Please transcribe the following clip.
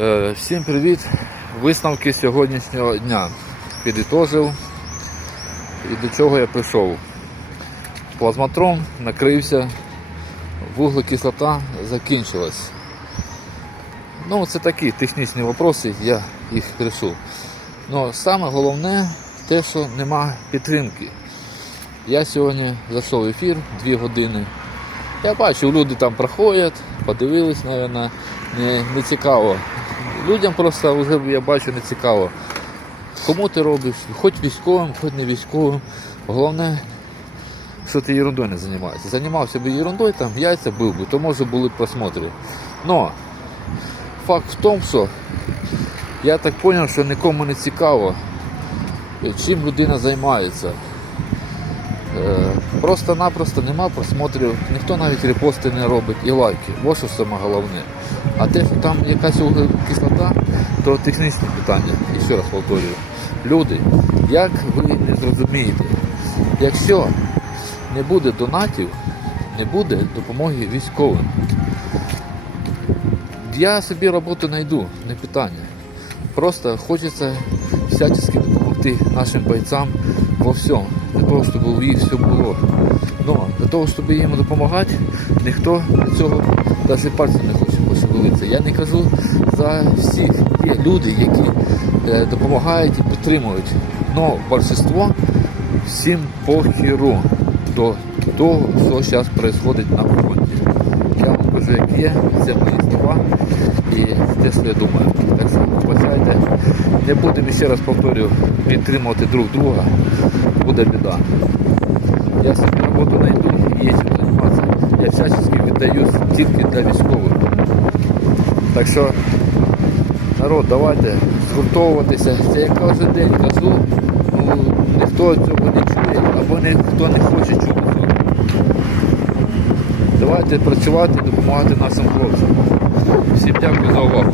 Е, Всім привіт! Висновки сьогоднішнього дня. Підітожив і до чого я прийшов. Плазматрон накрився, вуглекислота закінчилась. Ну, це такі технічні вопроси, я їх вирішив. Ну, саме головне те, що нема підтримки. Я сьогодні зайшов в ефір 2 години. Я бачу, люди там проходять, подивились, мабуть, не, не цікаво. Людям просто я бачу не цікаво. Кому ти робиш, хоч військовим, хоч не військовим. Головне, що ти ерундою не займаєшся. Займався б ерундою, там яйця бив би, то може були б просмотри. Но факт в тому, що я так зрозумів, що нікому не цікаво, чим людина займається. Е, Просто-напросто нема просмотрів, ніхто навіть репости не робить і лайки. Ось що саме головне. А те, що там якась кислота, то технічне питання. І ще раз повторюю. Люди, як ви не зрозумієте, якщо не буде донатів, не буде допомоги військовим. Я собі роботу знайду, не питання. Просто хочеться всячески допомогти нашим бойцям во всьому, для того, щоб у все було. Но для того, щоб їм допомагати, ніхто для цього навіть пальцем не хоче пошевелитися. Я не кажу за всіх. Є люди, які е, допомагають і підтримують. Но більшість всім похіру до того, що зараз відбувається на фронті. Я вам кажу, як є, це мої слова і те, що я думаю. Так вибачайте, не будемо ще раз повторюю, підтримувати друг друга, буде біда. Я собі роботу знайду і є займатися. Я всячески віддаюсь тільки для військових. Так що, народ, давайте згуртовуватися. Це я кожен день кажу, ну, ніхто цього не чує або ніхто не хоче чути. Давайте працювати, допомагати нашим хлопцям. Всім дякую за увагу.